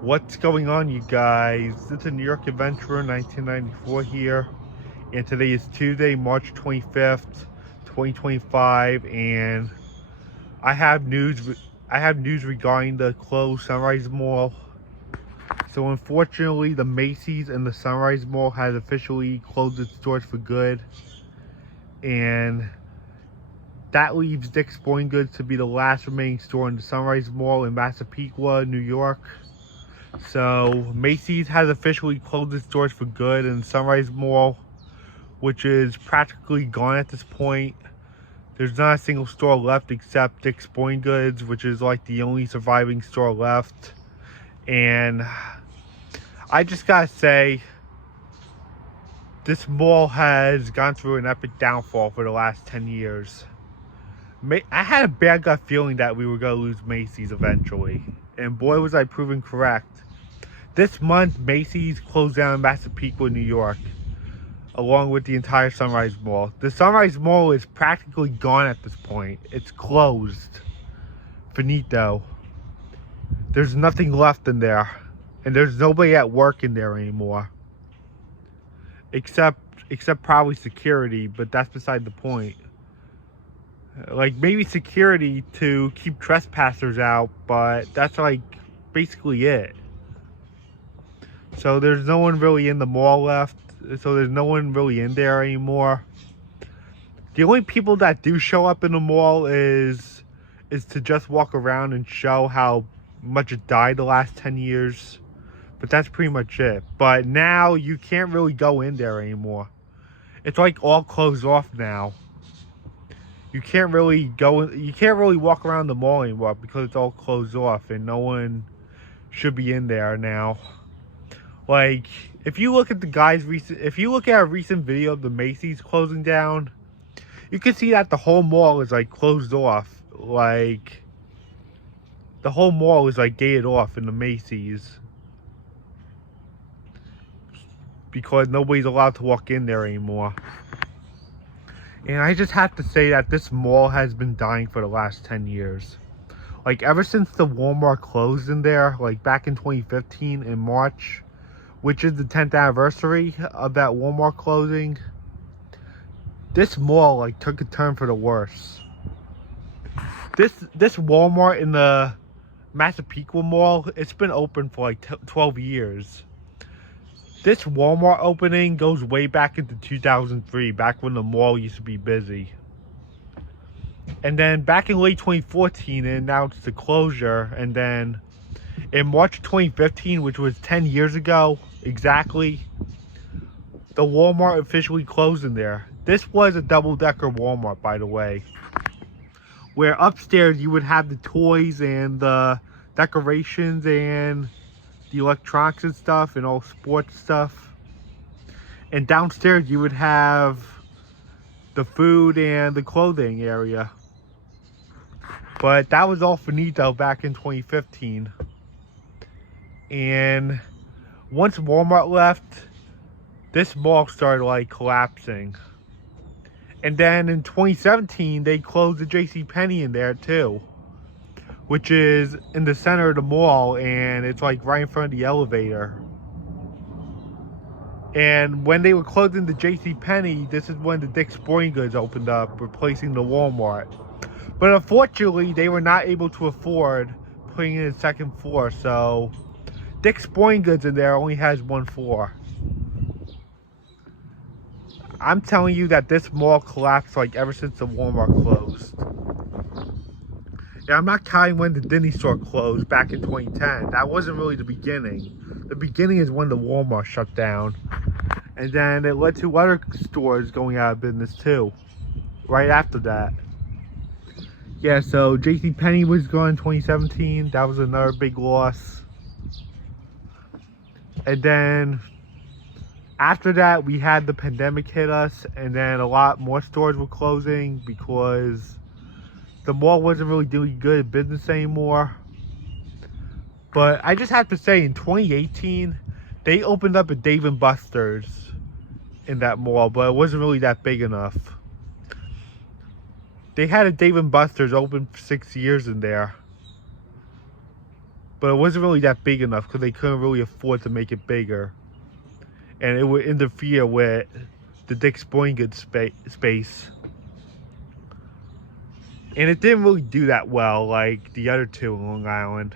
What's going on, you guys? It's a New York Adventurer 1994 here, and today is Tuesday, March 25th, 2025, and I have news. I have news regarding the closed Sunrise Mall. So unfortunately, the Macy's and the Sunrise Mall has officially closed its doors for good, and that leaves Dick's Sporting Goods to be the last remaining store in the Sunrise Mall in Massapequa, New York. So Macy's has officially closed its doors for good, and Sunrise Mall, which is practically gone at this point. There's not a single store left except Dick's Sporting Goods, which is like the only surviving store left. And I just gotta say, this mall has gone through an epic downfall for the last 10 years. I had a bad gut feeling that we were going to lose Macy's eventually, and boy was I proven correct. This month, Macy's closed down in Massapequa, New York, along with the entire Sunrise Mall. The Sunrise Mall is practically gone at this point. It's closed. Finito. There's nothing left in there, and there's nobody at work in there anymore. Except probably security, but that's beside the point. Like, maybe security to keep trespassers out, but that's like basically it. So there's no one really in the mall left, so there's no one really in there anymore. The only people that do show up in the mall is to just walk around and show how much it died the last 10 years. But that's pretty much it. But now you can't really go in there anymore. It's like all closed off now. You can't really walk around the mall anymore because it's all closed off and no one should be in there now. Like, if you look at a recent video of the Macy's closing down, you can see that the whole mall is like closed off. Like, the whole mall is like gated off in the Macy's, because nobody's allowed to walk in there anymore. And I just have to say that this mall has been dying for the last 10 years. Like, ever since the Walmart closed in there, like back in 2015 in March, which is the 10th anniversary of that Walmart closing, this mall like took a turn for the worse. This Walmart in the Massapequa Mall, it's been open for like 12 years. This Walmart opening goes way back into 2003, back when the mall used to be busy. And then back in late 2014, it announced the closure. And then in March 2015, which was 10 years ago exactly, the Walmart officially closed in there. This was a double-decker Walmart, by the way, where upstairs you would have the toys and the decorations and the electronics and stuff and all sports stuff, and downstairs you would have the food and the clothing area. But that was all finito back in 2015, and once Walmart left, this mall started like collapsing. And then in 2017 they closed the JCPenney in there too, which is in the center of the mall, and it's like right in front of the elevator. And when they were closing the JCPenney, this is when the Dick's Sporting Goods opened up, replacing the Walmart. But unfortunately, they were not able to afford putting in a second floor, so Dick's Sporting Goods in there only has one floor. I'm telling you that this mall collapsed like ever since the Walmart closed. Yeah, I'm not counting when the Disney store closed back in 2010. That wasn't really the beginning. The beginning is when the Walmart shut down. And then it led to other stores going out of business too, right after that. Yeah, so JCPenney was gone in 2017. That was another big loss. And then after that, we had the pandemic hit us, and then a lot more stores were closing because the mall wasn't really doing good business anymore. But I just have to say, in 2018, they opened up a Dave & Buster's in that mall, but it wasn't really that big enough. They had a Dave & Buster's open for 6 years in there. but it wasn't really that big enough because they couldn't really afford to make it bigger, and it would interfere with the Dick's Sporting Goods space. And it didn't really do that well like the other two in Long Island.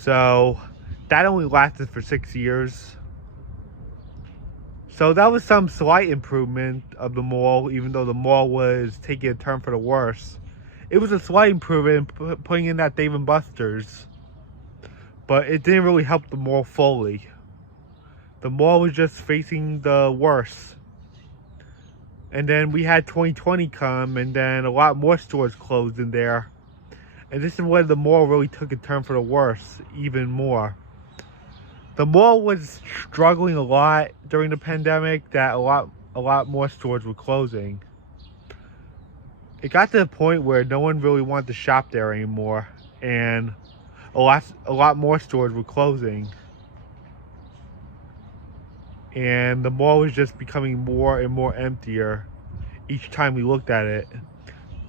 So that only lasted for 6 years. So that was some slight improvement of the mall, even though the mall was taking a turn for the worse. It was a slight improvement putting in that Dave & Buster's, but it didn't really help the mall fully. The mall was just facing the worst. And then we had 2020 come, and then a lot more stores closed in there. And this is where the mall really took a turn for the worse, even more. The mall was struggling a lot during the pandemic, that a lot more stores were closing. It got to the point where no one really wanted to shop there anymore, and a lot more stores were closing. And the mall was just becoming more and more emptier each time we looked at it.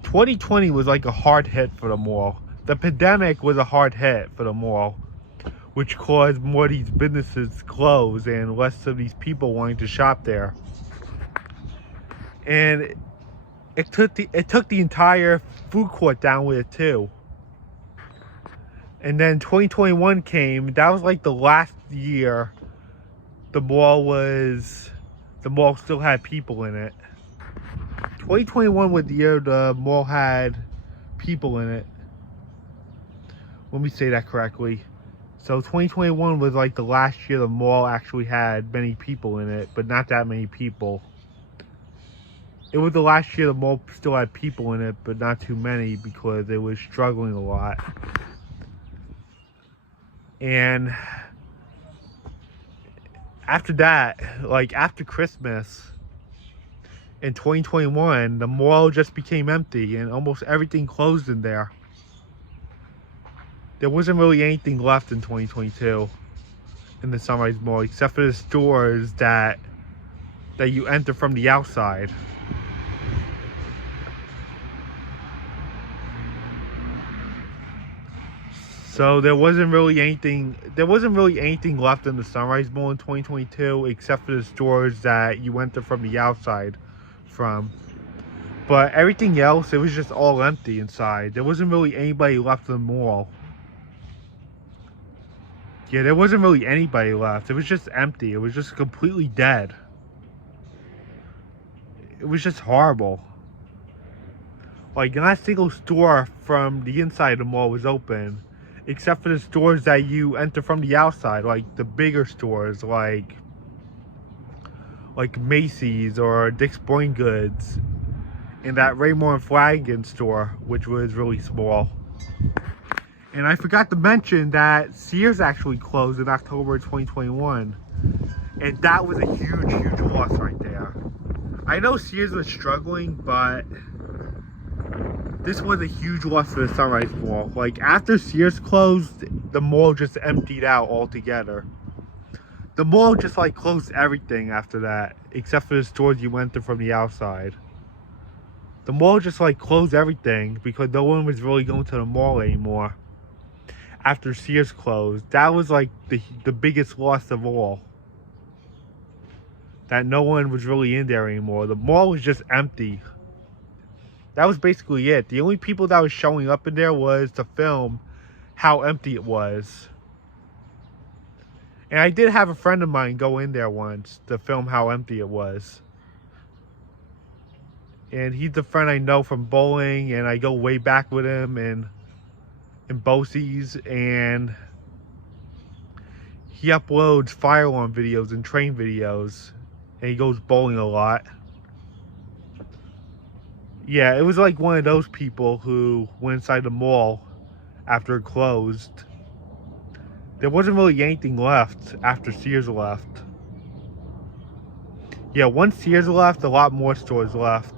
2020 was like a hard hit for the mall. The pandemic was a hard hit for the mall, which caused more of these businesses to close and less of these people wanting to shop there. And it took the entire food court down with it too. And then 2021 came. That was like the last year the mall still had people in it. 2021 was the year the mall had people in it. Let me say that correctly. So 2021 was like the last year the mall actually had many people in it, but not that many people. It was the last year the mall still had people in it, but not too many because it was struggling a lot. And after that, like after Christmas in 2021, the mall just became empty and almost everything closed in there. There wasn't really anything left in 2022 in the Sunrise Mall except for the stores that you enter from the outside. So there wasn't really anything left in the Sunrise Mall in 2022 except for the stores that you enter from the outside from. But everything else, it was just all empty inside. There wasn't really anybody left in the mall. Yeah, there wasn't really anybody left. It was just empty. It was just completely dead. It was just horrible. Like, not a single store from the inside of the mall was open, except for the stores that you enter from the outside, like the bigger stores, like Macys or Dick's Sporting Goods, and that Raymore and Flanagan store, which was really small. And I forgot to mention that Sears actually closed in October 2021. And that was a huge, huge loss right there. I know Sears was struggling, but this was a huge loss for the Sunrise Mall. Like, after Sears closed, the mall just emptied out altogether. The mall just like closed everything after that, except for the stores you went to from the outside. The mall just like closed everything because no one was really going to the mall anymore. After Sears closed, that was like the biggest loss of all. That no one was really in there anymore. The mall was just empty. That was basically it. The only people that was showing up in there was to film how empty it was. And I did have a friend of mine go in there once to film how empty it was. And he's the friend I know from bowling, and I go way back with him in Boces, and he uploads fire alarm videos and train videos, and he goes bowling a lot. Yeah, it was like one of those people who went inside the mall after it closed. There wasn't really anything left after Sears left. Yeah, once Sears left, a lot more stores left,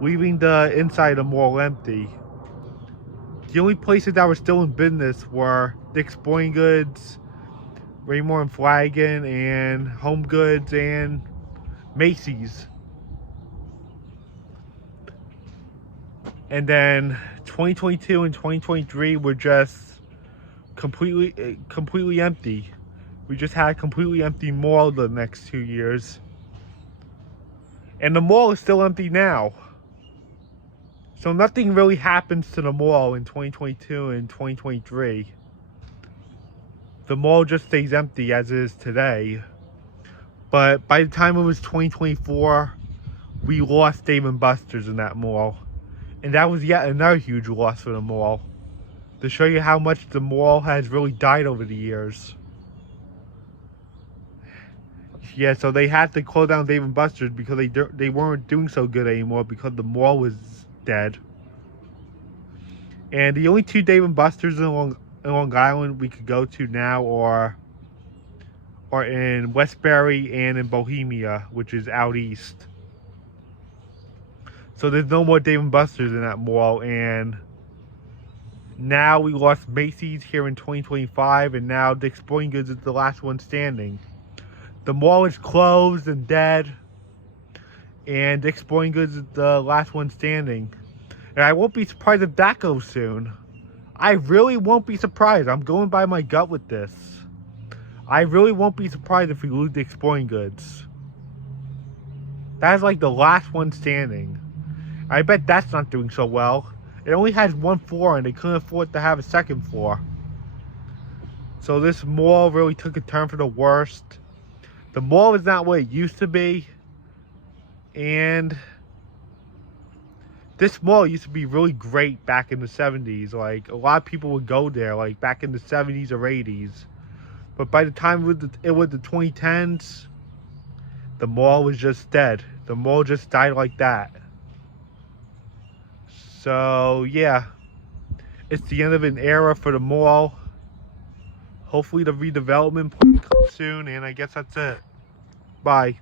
leaving the inside of the mall empty. The only places that were still in business were Dick's Sporting Goods, Raymore and Flanagan, and Home Goods, and Macys. And then 2022 and 2023 were just completely empty. We just had a completely empty mall the next 2 years. And the mall is still empty now. So nothing really happens to the mall in 2022 and 2023. The mall just stays empty as it is today. But by the time it was 2024, we lost Dave & Buster's in that mall. And that was yet another huge loss for the mall. To show you how much the mall has really died over the years. Yeah, so they had to close down Dave & Buster's because they weren't doing so good anymore because the mall was dead. And the only 2 Dave & Buster's in Long Island we could go to now are in Westbury and in Bohemia, which is out east. So there's no more Dave & Buster's in that mall, and now we lost Macys here in 2025, and now Dick's Sporting Goods is the last one standing. The mall is closed and dead, and Dick's Sporting Goods is the last one standing. And I won't be surprised if that goes soon. I really won't be surprised. I'm going by my gut with this. I really won't be surprised if we lose Dick's Sporting Goods. That's like the last one standing. I bet that's not doing so well. It only has 1 floor and they couldn't afford to have a 2nd floor. So this mall really took a turn for the worst. The mall is not what it used to be. And this mall used to be really great back in the 70s. Like, a lot of people would go there, like, back in the 70s or 80s. But by the time it was the 2010s, the mall was just dead. The mall just died like that. So, yeah. It's the end of an era for the mall. Hopefully the redevelopment plan comes soon, and I guess that's it. Bye.